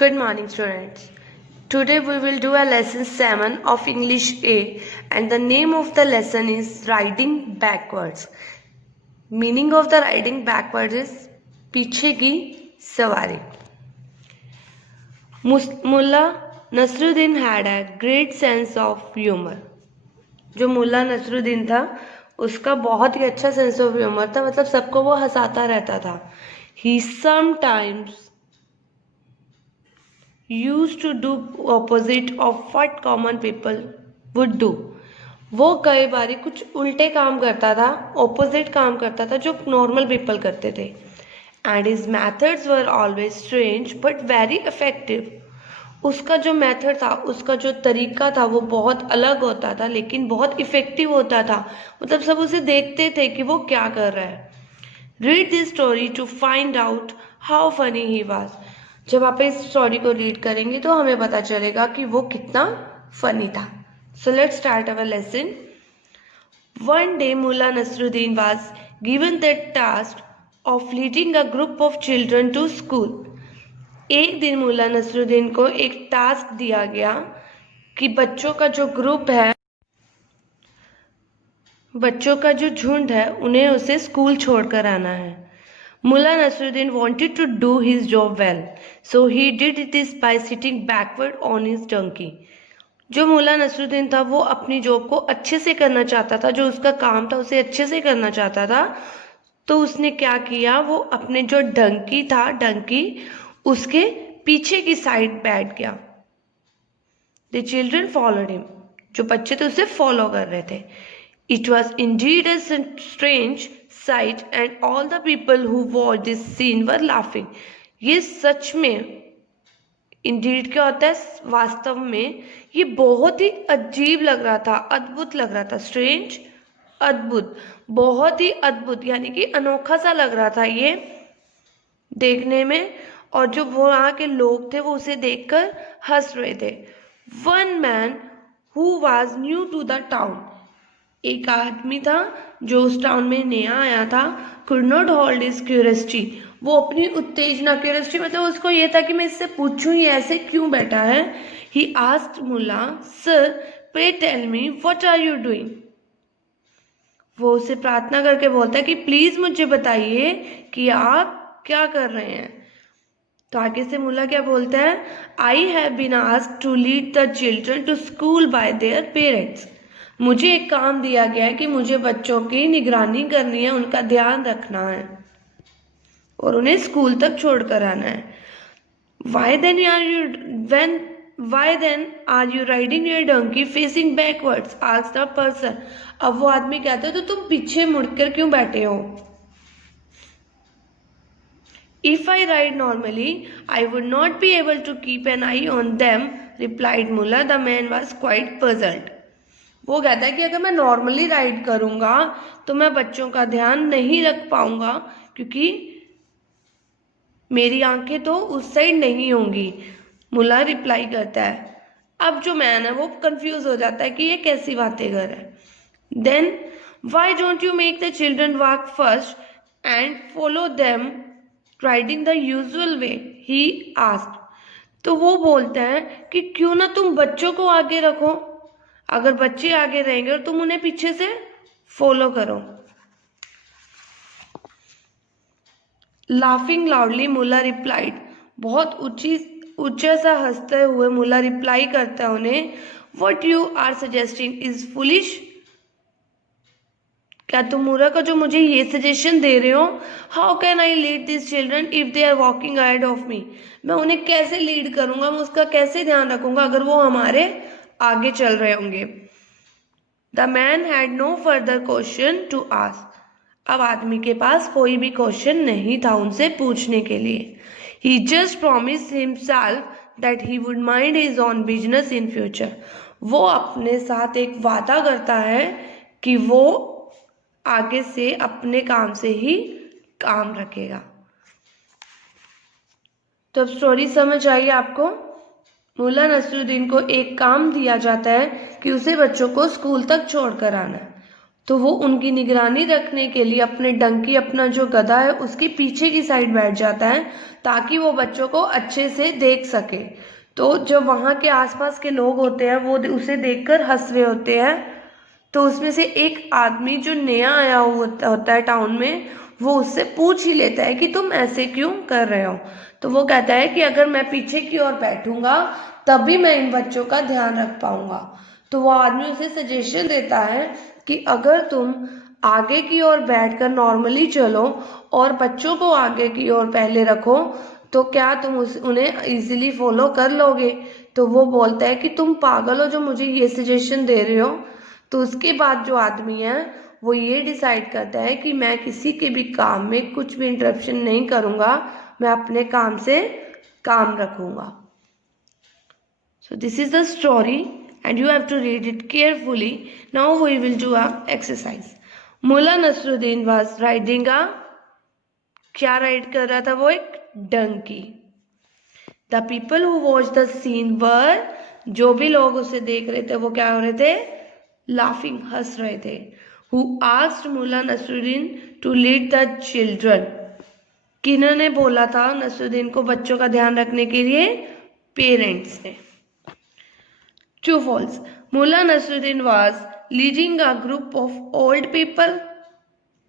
Good morning, students. Today we will do a lesson 7 of English A, and the name of the lesson is Riding Backwards. Meaning of the riding backwards is पीछे की सवारी. Mulla Nasruddin had a great sense of humor. जो मुल्ला नसरुद्दीन था उसका बहुत ही अच्छा sense of humour था, मतलब सबको वो हंसाता रहता था. He sometimes used to do opposite of what common people would do. वो कई बारी कुछ उल्टे काम करता था, ऑपोजिट काम करता था जो नॉर्मल पीपल करते थे. And his methods were always strange but very effective. उसका जो मेथड था, उसका जो तरीका था वो बहुत अलग होता था लेकिन बहुत इफेक्टिव होता था. मतलब सब उसे देखते थे कि वो क्या कर रहा है. Read this story to find out how funny he was. जब आप इस स्टोरी को रीड करेंगे तो हमें पता चलेगा कि वो कितना फनी था. So let's start our lesson. One day Mulla Nasruddin was given the task of leading a group of children to school. एक दिन मुल्ला नसरुद्दीन को एक टास्क दिया गया कि बच्चों का जो ग्रुप है, बच्चों का जो झुंड है, उन्हें उसे स्कूल छोड़कर आना है. Mullah Nasruddin wanted to do his job well, so he did this by sitting backward on his donkey. जो मुल्ला नसरुद्दीन था वो अपनी जॉब को अच्छे से करना चाहता था, जो उसका काम था उसे अच्छे से करना चाहता था. तो उसने क्या किया, वो अपने जो डंकी उसके पीछे की साइड बैठ गया. The children followed him. जो बच्चे थे उसे फॉलो कर रहे थे. It was indeed a strange sight and all the people who watched this scene were laughing. ये सच में indeed क्या होता है, वास्तव में ये बहुत ही अजीब लग रहा था, अद्भुत लग रहा था. strange अद्भुत, बहुत ही अद्भुत यानी कि अनोखा सा लग रहा था ये देखने में. और जो वो वहाँ के लोग थे वो उसे देखकर हंस रहे थे. One man who was new to the town. एक आदमी था जो उस टाउन में नया आया था. could not hold his curiosity. वो अपनी उत्तेजना, क्यूरियोसिटी मतलब उसको ये था कि मैं इससे पूछूं ये ऐसे क्यों बैठा है. he asked Mulla, sir pray tell me what are you doing. वो उसे प्रार्थना करके बोलता है कि प्लीज मुझे बताइए कि आप क्या कर रहे हैं. तो आगे से मुल्ला क्या बोलता है, I have been asked to lead the children to school by their parents. मुझे एक काम दिया गया है कि मुझे बच्चों की निगरानी करनी है, उनका ध्यान रखना है और उन्हें स्कूल तक छोड़कर आना है. Why then are you riding your donkey facing backwards? asked the person. अब वो आदमी कहता है तो तुम पीछे मुड़कर क्यों बैठे हो. If I ride normally, I would not be able to keep an eye on them, replied Mullah. The man was quite puzzled. वो कहता है कि अगर मैं नॉर्मली राइड करूंगा तो मैं बच्चों का ध्यान नहीं रख पाऊंगा क्योंकि मेरी आंखें तो उस साइड नहीं होंगी. मुल्ला रिप्लाई करता है. अब जो मैन है वो कंफ्यूज हो जाता है कि ये कैसी बातें कर रहा है. Then why don't you make the children walk first and follow them riding the usual way, he asked. तो वो बोलता है कि क्यों ना तुम बच्चों को आगे रखो, अगर बच्चे आगे रहेंगे और तुम उन्हें पीछे से फॉलो करो. लाफिंग लाउडली मुल्ला रिप्लाइड. बहुत ऊंचा सा हंसते हुए मुल्ला रिप्लाई करता है उन्हें, what you are suggesting is foolish. क्या तुम मूर्ख हो जो मुझे ये सजेशन दे रहे हो. How can I lead this children if they are walking ahead of me. मैं उन्हें कैसे लीड करूंगा, मैं उसका कैसे ध्यान रखूंगा अगर वो हमारे आगे चल रहे होंगे. The man had no further question to ask. अब आदमी के पास कोई भी क्वेश्चन नहीं था उनसे पूछने के लिए. He just promise himself that he would mind his own business in future. वो अपने साथ एक वादा करता है कि वो आगे से अपने काम से ही काम रखेगा. तो अब स्टोरी समझ आई आपको. मुल्ला नसरुद्दीन को एक काम दिया जाता है कि उसे बच्चों को स्कूल तक छोड़कर आना है. तो वो उनकी निगरानी रखने के लिए अपने डंकी, अपना जो गधा है, उसके पीछे की साइड बैठ जाता है ताकि वो बच्चों को अच्छे से देख सके। तो जब वहाँ के आसपास के लोग होते हैं वो उसे देखकर हंस रहे होते हैं, तो उसमें से एक आदमी जो नया आया होता है टाउन में, वो उससे पूछ ही लेता है कि तुम ऐसे क्यों कर रहे हो। तो वो कहता है कि अगर मैं पीछे की ओर बैठूंगा तभी मैं इन बच्चों का ध्यान रख पाऊंगा। तो वो आदमी उसे सजेशन देता है कि अगर तुम आगे की ओर बैठकर नॉर्मली चलो और बच्चों को आगे की ओर पहले रखो तो क्या तुम उन्हें इजीली फॉलो कर लोगे। तो वो बोलता है कि तुम पागल हो जो मुझे ये सजेशन दे रहे हो। तो उसके बाद जो आदमी है वो ये डिसाइड करता है कि मैं किसी के भी काम में कुछ भी इंटरप्शन नहीं करूँगा, मैं अपने काम से काम रखूँगा। So this is the story and you have to read it carefully. Now we will do a exercise. Mullah Nasruddin was riding a, क्या राइड कर रहा था वो, एक Dunki. The people who watched the scene were, जो भी लोग उसे देख रहे थे वो क्या हो रहे थे, laughing, हंस रहे थे. Who asked Mullah Nasruddin to lead the children. किन्होंने बोला था नसरुद्दीन को बच्चों का ध्यान रखने के लिए, पेरेंट्स ने. True, false. Mullah Nasruddin was leading a group of old people.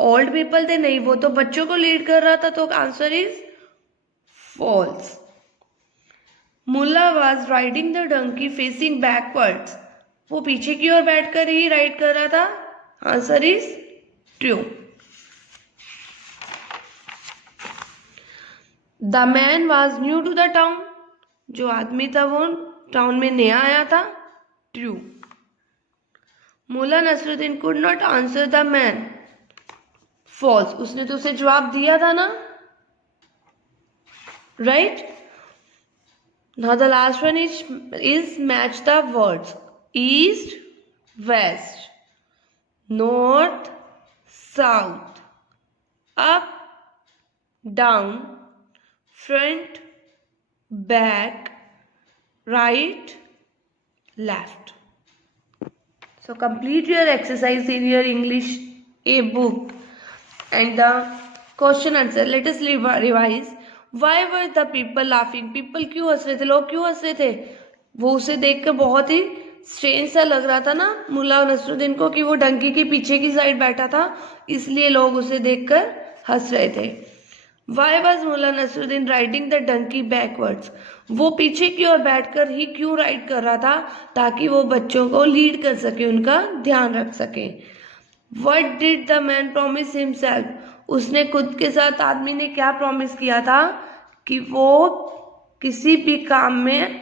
Old people थे नहीं, वो तो बच्चों को लीड कर रहा था, तो answer is false. Mullah was riding the donkey facing backwards. वो पीछे की ओर बैठकर ही राइड कर रहा था, answer is true. The man was new to the town. जो आदमी था वो टाउन में नया आया था, true. Mulla Nasruddin could not answer the man, false. उसने तो उसे जवाब दिया था ना, right. Now the last one is match the words. East, west, north, south, up, down, front, back, right, left. So complete your exercise in your English A book and the question answer. Let us revise. Why were the people laughing? People क्यों हंस रहे थे, लोग क्यों हंस रहे थे. वो उसे देखकर बहुत ही स्ट्रेंज सा लग रहा था ना मुल्ला नसरुद्दीन को, कि वो डंकी के पीछे की साइड बैठा था, इसलिए लोग उसे देखकर हंस रहे थे. Why was Mulla Nasruddin riding the donkey backwards? वो पीछे की ओर बैठकर ही क्यों राइड कर रहा था, ताकि वो बच्चों को लीड कर सके, उनका ध्यान रख सके. What did the man promise himself? उसने खुद के साथ आदमी ने क्या प्रॉमिस किया था, कि वो किसी भी काम में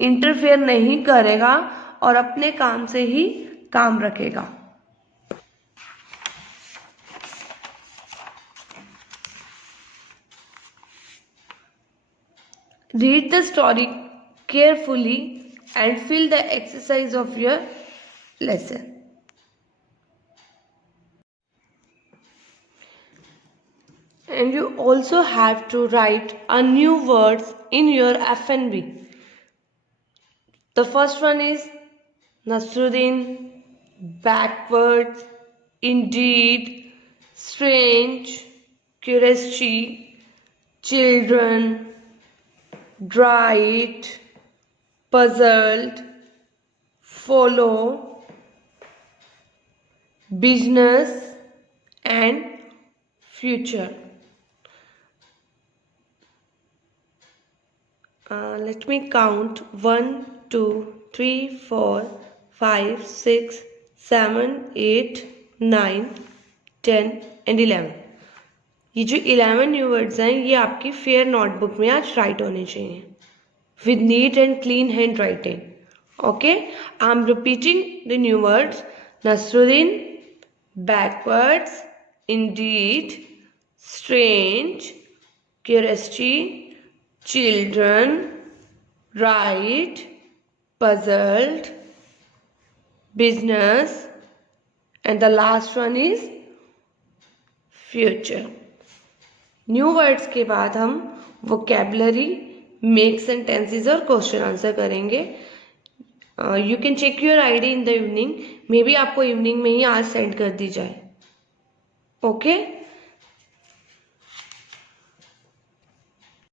इंटरफेयर नहीं करेगा और अपने काम से ही काम रखेगा. Read the story carefully and fill the exercise of your lesson. And you also have to write a new words in your FNB. The first one is Nasruddin, backwards, indeed, strange, curiosity, children, right, puzzled, follow, business and future. Let me count 1, 2, 3, 4, 5, 6, 7, 8, 9, 10 and 11. ये जो 11 new words हैं ये आपकी fair notebook में आज write होने चाहिए with neat and clean handwriting. Okay, I am repeating the new words. Nasruddin, backwards, indeed, strange, curiosity, children, right, puzzled, business and the last one is future. New words के बाद हम vocabulary, make sentences और question answer करेंगे. You can check your ID in the evening, maybe आपको evening में ही आज send कर दी जाए. ओके.